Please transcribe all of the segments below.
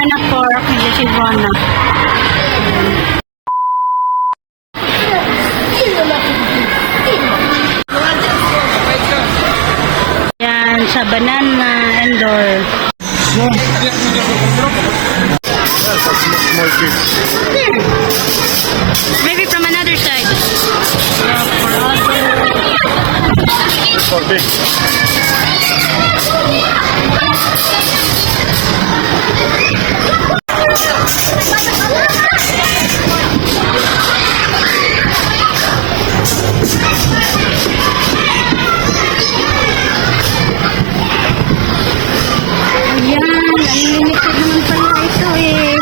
banana pork ni Silvana. Yan, sa banana indoor. Maybe from another side. For big. Ayan, unlimited naman pala ito eh.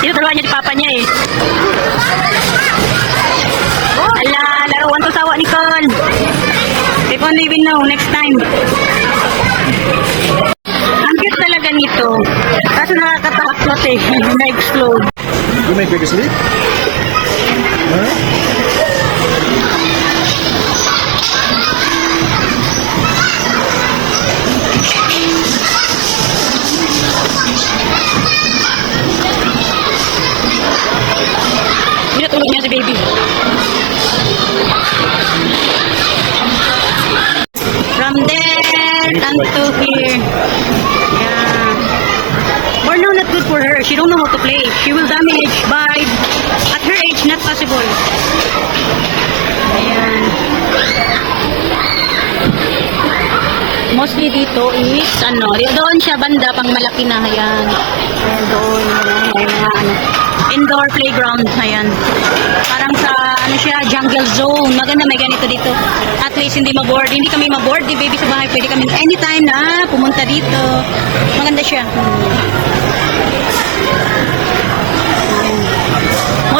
Tinuturuan niya ni Papa niya eh. Ala, laruan to sawa ni Cole. If only we know next time. Ang cute talaga nito. Kaso nakakatakot eh. Na-explode. You make baby sleep? Huh? Tulog niya si baby. From there unto here. Yeah. Or no, not good for her. She don't know how to play. She will damage by at her age, not possible. Ayan. Mostly dito is doon siya banda pang malaki na. Ayan. Ayan doon. May mga indoor playground. Ayan. Parang sa siya, jungle zone. Maganda, may ganito dito. At least hindi maboard. Hindi kami maboard, di baby sa bahay. Pwede kami anytime na pumunta dito. Maganda siya.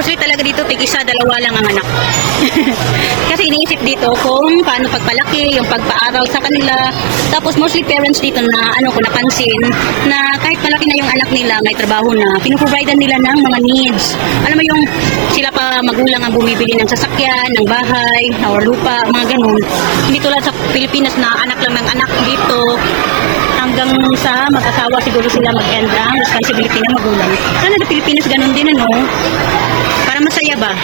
Mostly talaga dito, tig-isa, dalawa lang ang anak. Kasi iniisip dito kung paano pagpalaki, yung pagpaaral sa kanila. Tapos mostly parents dito na ano ko napansin na kahit malaki na yung anak nila, may trabaho na, pinuprovidean nila ng mga needs. Alam mo yung sila pa magulang ang bumibili ng sasakyan, ng bahay, or lupa, mga ganun. Hindi tulad sa Pilipinas na anak lang ng anak dito. Hanggang sa mag-asawa siguro sila mag-end ang responsibility ng magulang. Sana sa Pilipinas ganun din ano. Para masaya ba?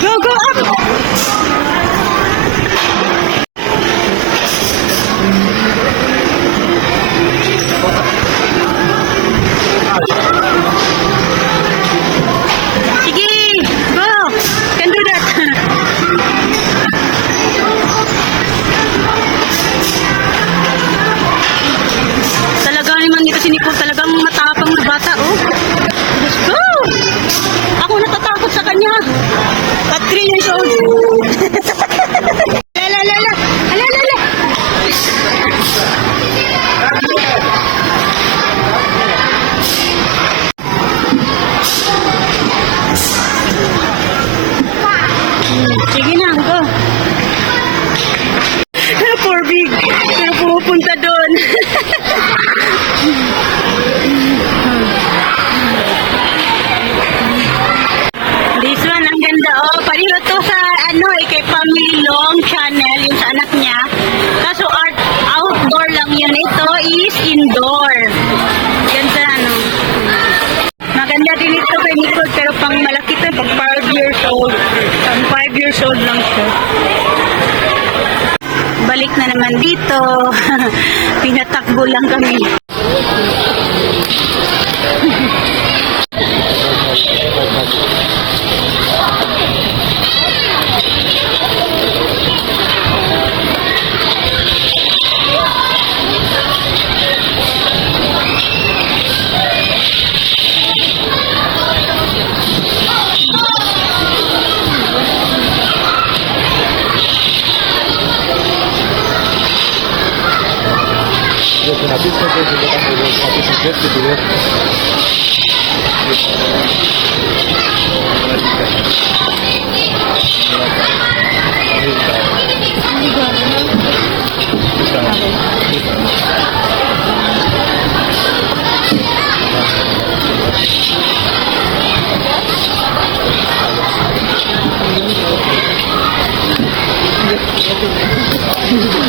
Go, go up! Sige, go! Can do that! Talaga naman dito si Nicole, talagang matapang na bata, oh. Let's go! Ako natatakot sa kanya. At 3 years old. La la la la. La la la. Sige na, go. Poor big. Pero pumupunta doon. This one, ang ganda. Oh, pareho to sa ano, kay Family Long channel, yung sa anak niya. Kaso outdoor lang yun. Ito is indoor. Ganda, ano. Maganda din ito kay Nicole, pero pang malaki to, pang 5 years old. Pang 5 years old lang siya. Balik na naman dito. Pinatakbo lang kami. Написано, что там уже написано, билет. Thank you.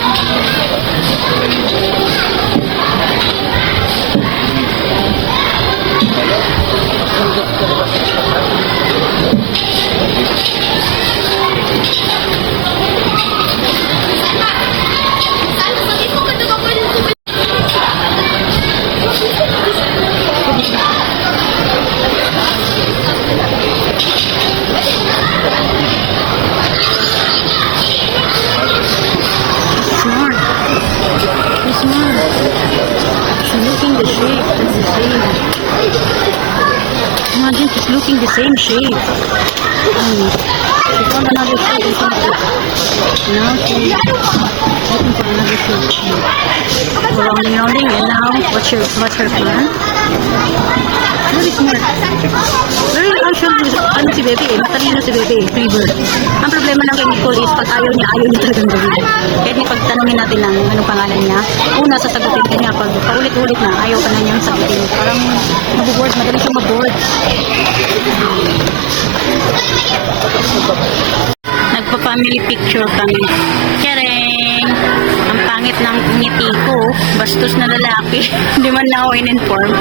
looking the same shape. She found another shape. Now she's looking for another shape. Rounding, and now what's her plan? Very smart. Very actually, ano si Bebe eh, matalino si Bebe eh, free bird. Ang problema lang kay Nicole is pag ayaw niya talagang gawin. Kaya di pagtanongin natin lang anong pangalan niya, una sasagutin ka niya, pag paulit-ulit na, ayaw ka na niyang sagutin. Parang mabuboard, madali siyang maboard. Nagpa-family picture kami. Kereng! Ang pangit ng ngiti ko, bastos na lalaki. Hindi man na ako in-inform.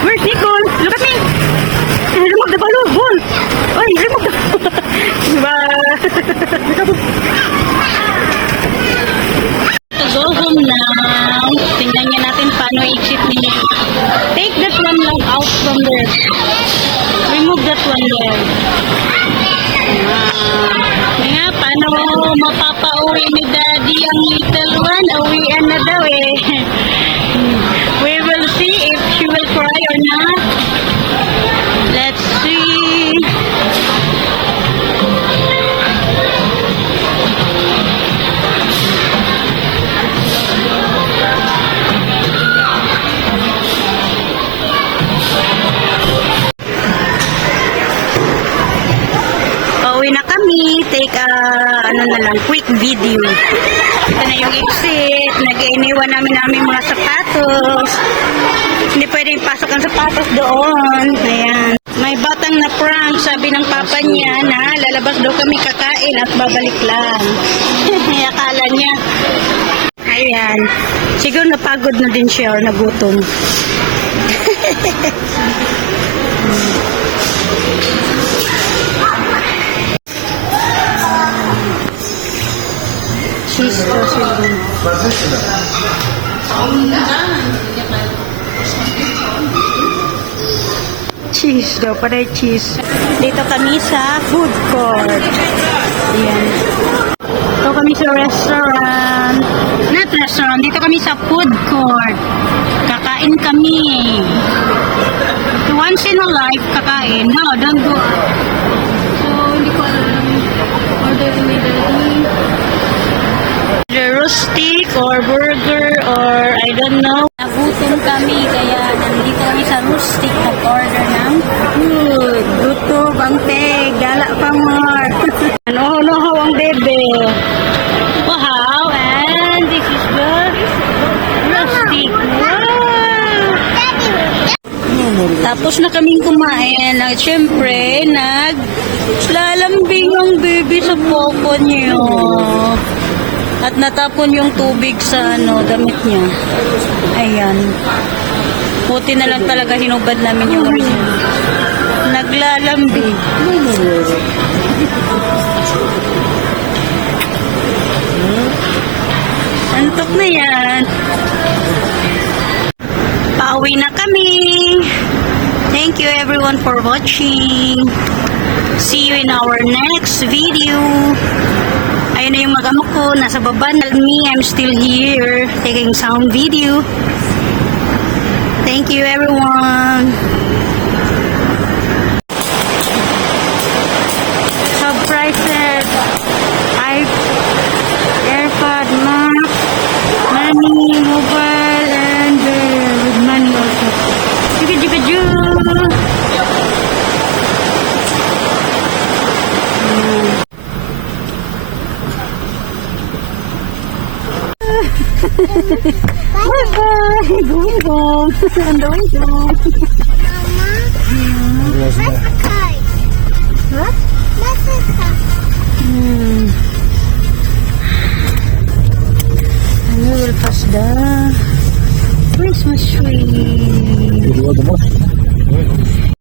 Where's Nicole? Look at me! Remove the balloon! Oy, remove the... Diba? To go home now. Tingnan niya natin paano i-cheat niya. Take that one long out from there. Remove that one there. Nga, paano mapapauwi ni Daddy ang little one? Uwian na daw eh. We will see if she will cry or not. Let's see. Pauwi na kami. Take a quick video. Ito na yung exit. Nag-iniwan namin mga sapatos. Hindi pwedeng pasok ang sapatos doon. Ayan. May batang na prank. Sabi ng papa niya na lalabas daw kami kakain at babalik lang. Akala niya. Ayan. Siguro napagod na din siya or nagutom. Cheese kasi din. Cheese daw, paday cheese. Dito kami sa food court. Ayan. Dito kami sa restaurant. Not restaurant, dito kami sa food court. Kakain kami. Once in a life, kakain. No, don't go. So, hindi ko alam. Order kami dali. Rustic or burger or I don't know. Nagutom kami kaya nandito kami sa Rustic nag-order ng food. Gutom ang teg, gala pa more. Ano ang bebe. Wow, and this is the Rustic. Wow! Tapos na kaming kumain. Siyempre, naglalambing ang baby sa popo niyo. At natapon yung tubig sa damit niya. Ayan. Buti na lang talaga hinubad namin yung original. Naglalambing. Antok na yan. Pauwi na kami. Thank you everyone for watching. See you in our next video. Ayun na yung magamok ko. Nasa baba na me. I'm still here taking sound video. Thank you everyone. Surprises. AirPod, Mac, money, mobile, and with money also. Juga juga juga. Bye bye. Going home. On the way home. Yes, na. What? And we will pass the Christmas tree. Dito mo.